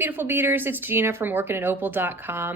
beautiful beaders, it's Gina from ORCHID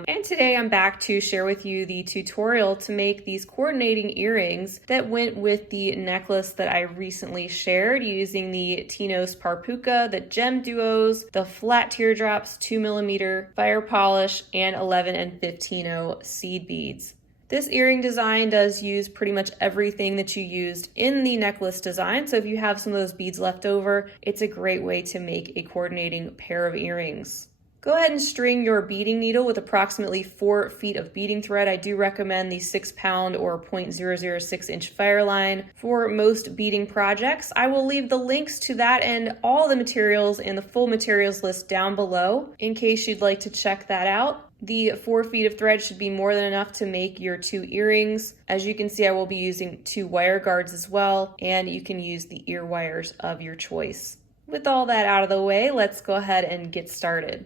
and today I'm back to share with you the tutorial to make these coordinating earrings that went with the necklace that I recently shared using the Tinos Par Puca, the GemDuos, the flat teardrops, 2mm fire polish, and 11 and 15/0 seed beads. This earring design does use pretty much everything that you used in the necklace design, so if you have some of those beads left over, it's a great way to make a coordinating pair of earrings. Go ahead and string your beading needle with approximately 4 feet of beading thread. I do recommend the 6-pound or 0.006 inch Fireline for most beading projects. I will leave the links to that and all the materials and the full materials list down below in case you'd like to check that out. The 4 feet of thread should be more than enough to make your 2 earrings. As you can see, I will be using 2 wire guards as well, and you can use the ear wires of your choice. With all that out of the way, let's go ahead and get started.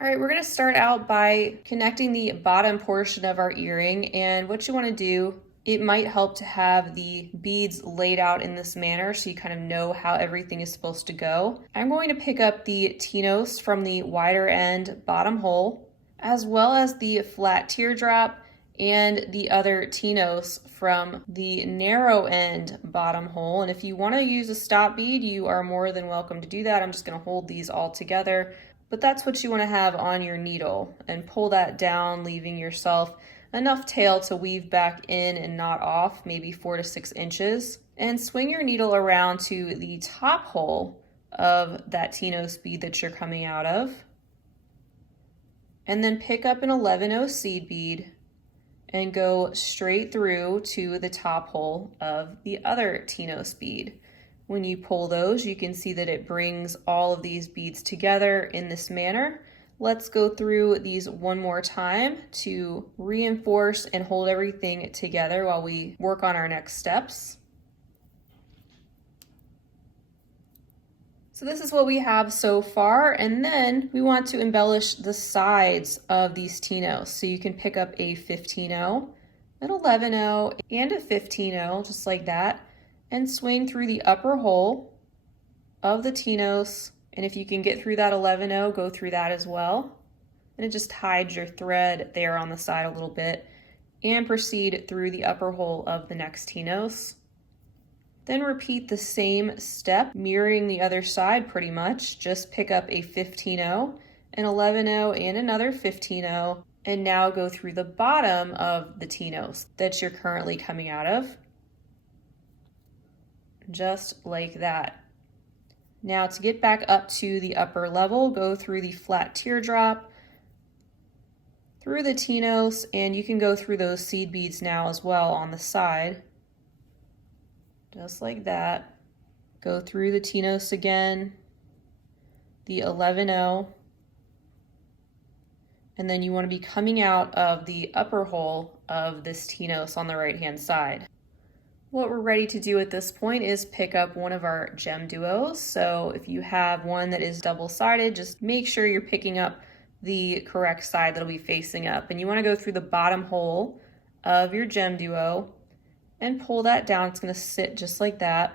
All right, we're going to start out by connecting the bottom portion of our earring, and what you want to do, it might help to have the beads laid out in this manner so you kind of know how everything is supposed to go. I'm going to pick up the Tinos from the wider end bottom hole, as well as the flat teardrop and the other Tinos from the narrow end bottom hole. And if you want to use a stop bead, you are more than welcome to do that. I'm just going to hold these all together. But that's what you want to have on your needle, and pull that down, leaving yourself enough tail to weave back in and not off, maybe 4 to 6 inches. And swing your needle around to the top hole of that Tinos bead that you're coming out of. And then pick up an 11/0 seed bead and go straight through to the top hole of the other Tinos bead. When you pull those, you can see that it brings all of these beads together in this manner. Let's go through these one more time to reinforce and hold everything together while we work on our next steps. So this is what we have so far, and then we want to embellish the sides of these Tinos. So you can pick up a 15/0, an 11/0, and a 15/0, just like that, and swing through the upper hole of the Tinos. And if you can get through that 11/0, go through that as well. And it just hides your thread there on the side a little bit. And proceed through the upper hole of the next Tinos. Then repeat the same step, mirroring the other side pretty much. Just pick up a 15/0, an 11/0, and another 15/0. And now go through the bottom of the Tinos that you're currently coming out of. Just like that. Now to get back up to the upper level, go through the flat teardrop, through the Tinos, and you can go through those seed beads now as well on the side. Just like that. Go through the Tinos again, the 11/0, and then you want to be coming out of the upper hole of this Tinos on the right hand side. What we're ready to do at this point is pick up one of our GemDuos. So if you have one that is double-sided, just make sure you're picking up the correct side that'll be facing up. And you want to go through the bottom hole of your GemDuo and pull that down. It's going to sit just like that.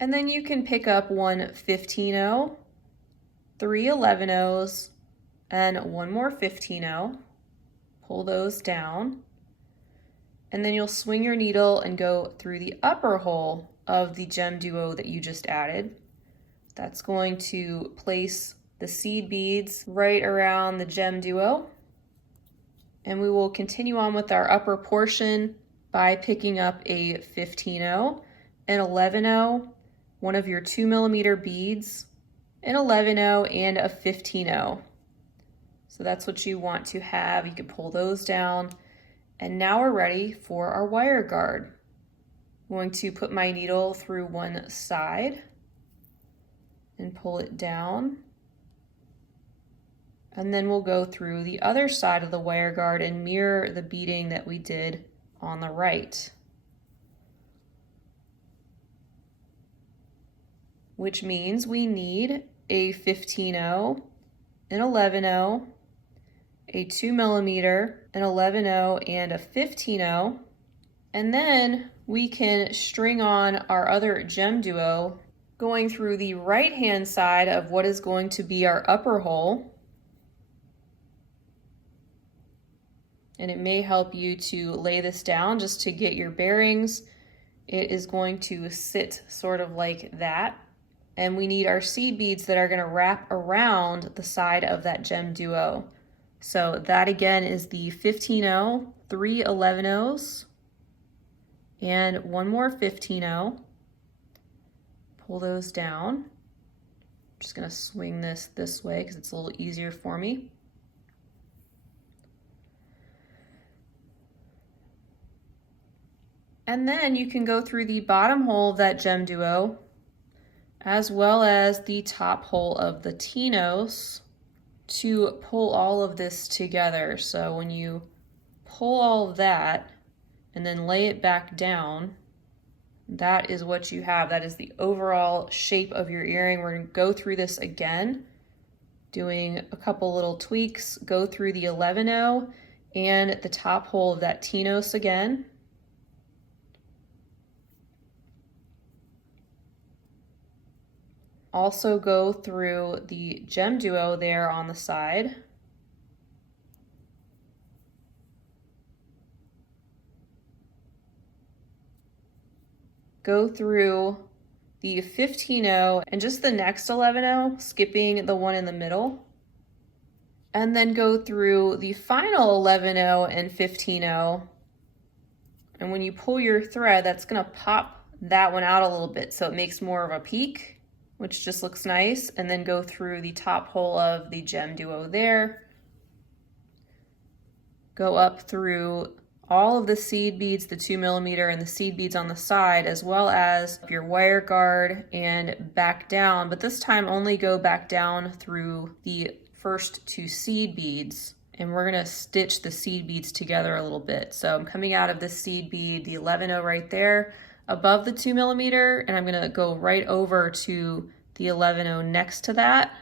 And then you can pick up one 15/0, 3 11/0s, and one more 15/0. Pull those down. And then you'll swing your needle and go through the upper hole of the GemDuo that you just added. That's going to place the seed beads right around the GemDuo. And we will continue on with our upper portion by picking up a 15/0, an 11/0, one of your 2mm beads, an 11/0, and a 15/0. So that's what you want to have. You can pull those down. And now we're ready for our wire guard. I'm going to put my needle through one side and pull it down. And then we'll go through the other side of the wire guard and mirror the beading that we did on the right. Which means we need a 15/0, an 11/0, a 2mm, an 11/0, and a 15/0. And then we can string on our other GemDuo Going through the right-hand side of what is going to be our upper hole. And it may help you to lay this down just to get your bearings. It is going to sit sort of like that. And we need our seed beads that are going to wrap around the side of that GemDuo. So that again is the 15-0, 3 11-0s, and one more 15-0. Pull those down. I'm just going to swing this way because it's a little easier for me. And then you can go through the bottom hole of that GemDuo as well as the top hole of the Tinos to pull all of this together. So when you pull all of that and then lay it back down, that is what you have. That is the overall shape of your earring. We're going to go through this again, doing a couple little tweaks, go through the 11-0 and the top hole of that Tinos again. Also go through the GemDuo there on the side. Go through the 15-0 and just the next 11-0, skipping the one in the middle. And then go through the final 11-0 and 15-0. And when you pull your thread, that's gonna pop that one out a little bit so it makes more of a peak, which just looks nice, and then go through the top hole of the GemDuo there. Go up through all of the seed beads, the 2mm and the seed beads on the side, as well as your wire guard and back down, but this time only go back down through the first 2 seed beads. And we're gonna stitch the seed beads together a little bit. So I'm coming out of this seed bead, the 11-0 right there, above the 2mm, and I'm gonna go right over to the 11-0 next to that.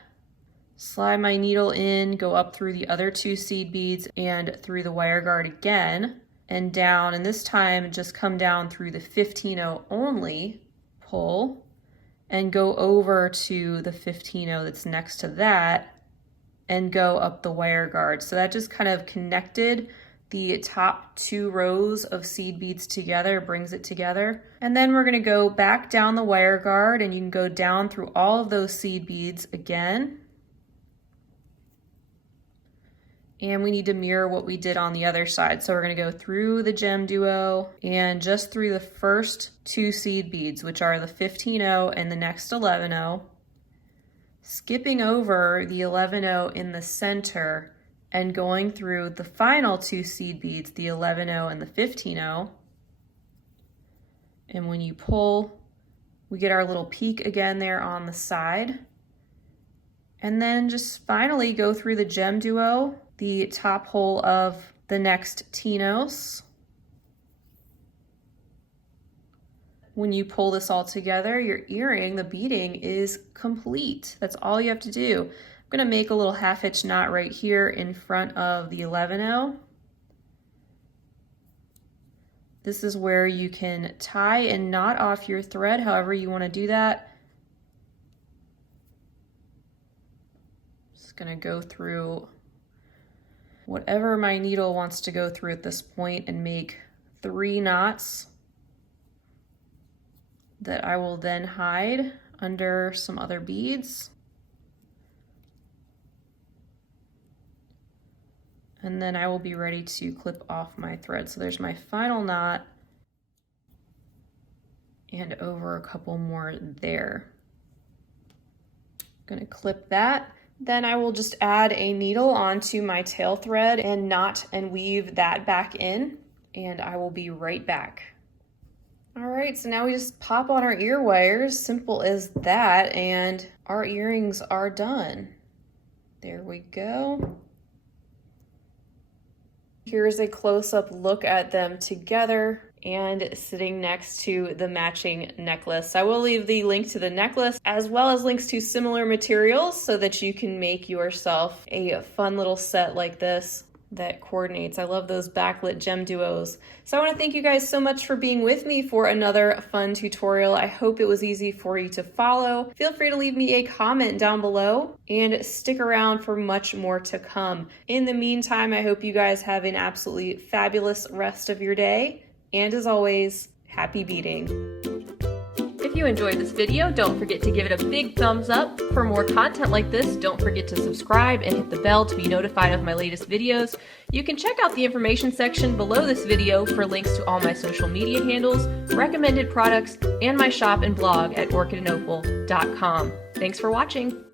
Slide my needle in, go up through the other 2 seed beads and through the wire guard again and down, and this time just come down through the 15-0 only, pull, and go over to the 15-0 that's next to that and go up the wire guard. So that just kind of connected the top 2 rows of seed beads together, brings it together. And then we're gonna go back down the wire guard, and you can go down through all of those seed beads again. And we need to mirror what we did on the other side. So we're gonna go through the GemDuo and just through the first 2 seed beads, which are the 15-0 and the next 11-0, skipping over the 11-0 in the center and going through the final 2 seed beads, the 11-0 and the 15-0. And when you pull, we get our little peak again there on the side. And then just finally go through the GemDuo, the top hole of the next Tinos. When you pull this all together, your earring, the beading, is complete. That's all you have to do. I'm gonna make a little half-hitch knot right here in front of the 11-0. This is where you can tie and knot off your thread however you want to do that. Just gonna go through whatever my needle wants to go through at this point and make 3 knots that I will then hide under some other beads. And then I will be ready to clip off my thread. So there's my final knot and over a couple more there. Gonna clip that. Then I will just add a needle onto my tail thread and knot and weave that back in, and I will be right back. All right, so now we just pop on our ear wires, simple as that, and our earrings are done. There we go. Here's a close-up look at them together and sitting next to the matching necklace. I will leave the link to the necklace as well as links to similar materials so that you can make yourself a fun little set like this. that coordinates. I love those backlit GemDuos. So I want to thank you guys so much for being with me for another fun tutorial. I hope it was easy for you to follow. Feel free to leave me a comment down below and stick around for much more to come. In the meantime, I hope you guys have an absolutely fabulous rest of your day. And as always, happy beading. If you enjoyed this video, don't forget to give it a big thumbs up. For more content like this, don't forget to subscribe and hit the bell to be notified of my latest videos. You can check out the information section below this video for links to all my social media handles, recommended products, and my shop and blog at orchidandopal.com. Thanks for watching.